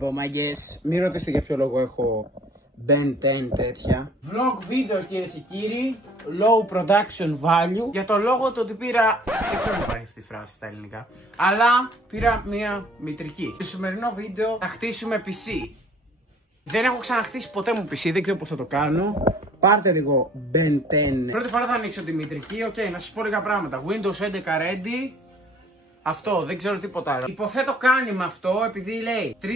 Λοιπόν, μάγκες, μην ρωτήσετε για ποιο λόγο έχω Ben 10 τέτοια. Vlog βίντεο, κυρίες και κύριοι. Low production value. Για το λόγο το ότι πήρα. Δεν ξέρω αν υπάρχει αυτή η φράση στα ελληνικά. Αλλά πήρα μια μητρική. Στο σημερινό βίντεο θα χτίσουμε PC. Δεν έχω ξαναχτίσει ποτέ μου PC, δεν ξέρω πώς θα το κάνω. Πάρτε λίγο Ben 10. Πρώτη φορά θα ανοίξω τη μητρική. Οκ, να σας πω λίγα πράγματα. Windows 11 ready. Αυτό, δεν ξέρω τίποτα άλλο. Υποθέτω κάνει με αυτό επειδή λέει 3.000,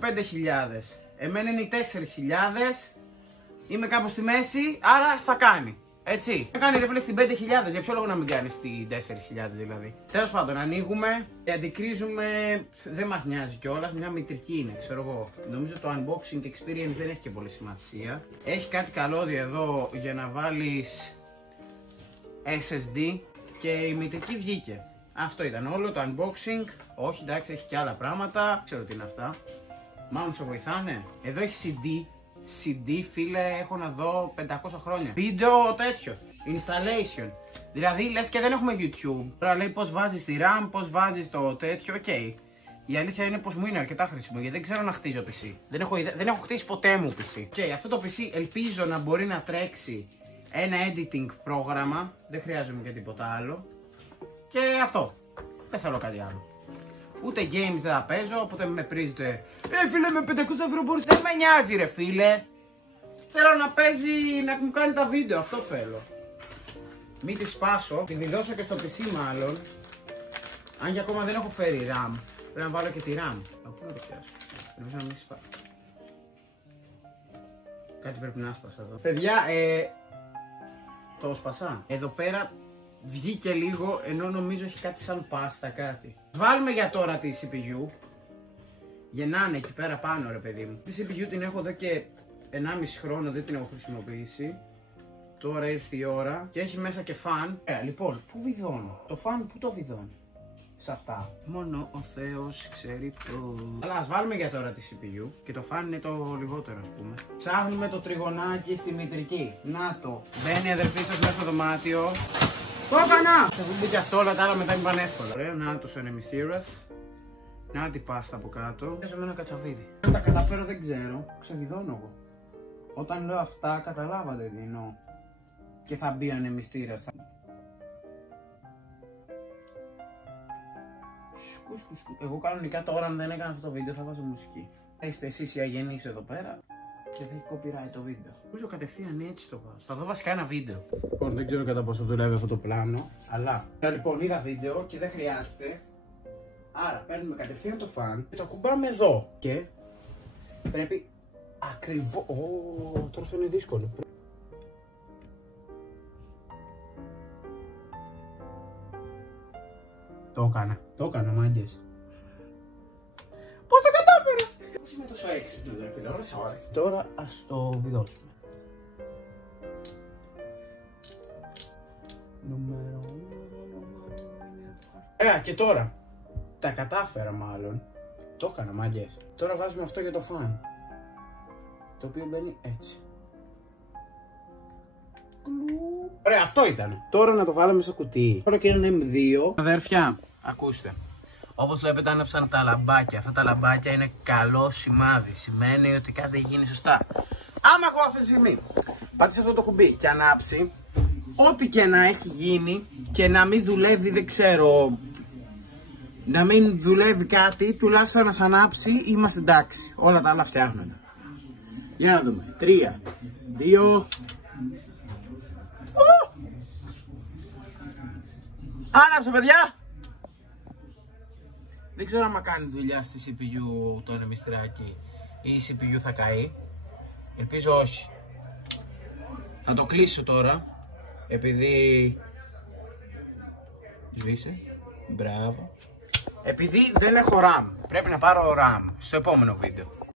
5.000. Εμένα είναι οι 4.000. Είμαι κάπου στη μέση, άρα θα κάνει. Έτσι. Θα κάνει ρε φίλε στην 5.000. Για ποιο λόγο να μην κάνει στην 4.000 δηλαδή. Τέλος πάντων, ανοίγουμε και αντικρίζουμε. Δεν μας νοιάζει κιόλας. Μια μητρική είναι, ξέρω εγώ. Νομίζω το unboxing experience δεν έχει και πολύ σημασία. Έχει κάτι καλώδια εδώ για να βάλεις SSD. Και η μητρική βγήκε. Αυτό ήταν όλο το unboxing. Όχι, εντάξει, έχει και άλλα πράγματα. Ξέρω τι είναι αυτά. Μάλλον σε βοηθάνε. Εδώ έχει CD. CD, φίλε, έχω να δω 500 χρόνια. Βίντεο τέτοιο. Installation. Δηλαδή, λες και δεν έχουμε YouTube. Τώρα λέει πώς βάζεις τη RAM, πώς βάζεις το τέτοιο. Οκ. Η αλήθεια είναι πως μου είναι αρκετά χρήσιμο γιατί δεν ξέρω να χτίζω PC. Δεν έχω χτίσει ποτέ μου PC. Αυτό το PC ελπίζω να μπορεί να τρέξει ένα editing πρόγραμμα. Δεν χρειάζομαι και τίποτα άλλο. Και αυτό. Δεν θέλω κάτι άλλο. Ούτε games δεν θα παίζω, οπότε με πρίζετε. Φίλε, με 500 ευρώ μπορείς. Δεν με νοιάζει ρε φίλε. Θέλω να παίζει, να μου κάνει τα βίντεο, αυτό θέλω. Μην τη σπάσω, τη δώσω και στο PC μάλλον. Αν και ακόμα δεν έχω φέρει RAM. Πρέπει να βάλω και τη RAM. Από πού να το πιάσω. Νομίζω να μην σπάσω. Κάτι πρέπει να άσπασα εδώ. Παιδιά, το σπασά. Εδώ πέρα βγήκε λίγο, ενώ νομίζω έχει κάτι σαν πάστα, κάτι. Βάλουμε για τώρα τη CPU. Γεννάνε εκεί πέρα πάνω ρε παιδί μου. Τη CPU την έχω εδώ και 1,5 χρόνο, δεν την έχω χρησιμοποιήσει. Τώρα ήρθε η ώρα και έχει μέσα και φαν. Λοιπόν, πού βιδώνω. Το φαν πού το βιδώνω. Σε αυτά. Μόνο ο Θεός ξέρει πώς. Αλλά ας βάλουμε για τώρα τη CPU. Και το φαν είναι το λιγότερο ας πούμε. Ψάχνουμε το τριγωνάκι στη μητρική. Να το. Μπαίνει η αδερφή σας μέσα στο δωμάτιο. Το έκανα! Θα βγουν και αυτό, όλα τα άλλα μετά είναι πανεύκολα. Ωραία, να το σονεμιστήρας. Να την πάστα από κάτω. Παίζω με ένα κατσαβίδι. Αν τα καταφέρω δεν ξέρω. Ξεβιδώνω εγώ. Όταν λέω αυτά, καταλάβατε τι εννοώ. Και θα μπει ανεμιστήρας. Εγώ κανονικά τώρα, αν δεν έκανα αυτό το βίντεο, θα βάζω μουσική. Έχετε εσείς οι αγενείς εδώ πέρα. Και θα έχει copyright το βίντεο. Νομίζω κατευθείαν έτσι το βάζω. Θα δω βασικά ένα βίντεο. Λοιπόν, δεν ξέρω κατά πόσο δουλεύει αυτό το πλάνο. Αλλά. Λοιπόν, είδα βίντεο και δεν χρειάζεται. Άρα παίρνουμε κατευθείαν το φαν και το κουμπάμε εδώ. Και πρέπει ακριβώς. Τώρα θα είναι δύσκολο. Το έκανα, μάγκες. Πώς το κατάφερα! Πώς είμαι τόσο έξυπνος, ρε φίλε, ώρες. Τώρα ας το βιδώσουμε. Και τώρα τα κατάφερα μάλλον. Το έκανα, μάγκες. Τώρα βάζουμε αυτό για το φαν. Το οποίο μπαίνει έτσι. Ωραία, αυτό ήταν. Τώρα να το βάλουμε στο κουτί. Τώρα και ένα M2. Αδέρφια, ακούστε. Όπως βλέπετε άναψαν τα λαμπάκια. Αυτά τα λαμπάκια είναι καλό σημάδι. Σημαίνει ότι κάτι γίνει σωστά. Άμα εγώ αυτή τη στιγμή πατήσω αυτό το κουμπί και ανάψει, ό,τι και να έχει γίνει και να μην δουλεύει, δεν ξέρω, να μην δουλεύει κάτι, τουλάχιστον να σ' ανάψει, είμαστε εντάξει. Όλα τα άλλα φτιάχνονται. Για να δούμε. 3, 2... Άναψε παιδιά! Δεν ξέρω αν κάνει δουλειά στη CPU το ανεμιστηράκι ή η CPU θα καεί. Ελπίζω όχι. Θα το κλείσω τώρα. Επειδή σβήσε. Μπράβο. Επειδή δεν έχω RAM. Πρέπει να πάρω RAM στο επόμενο βίντεο.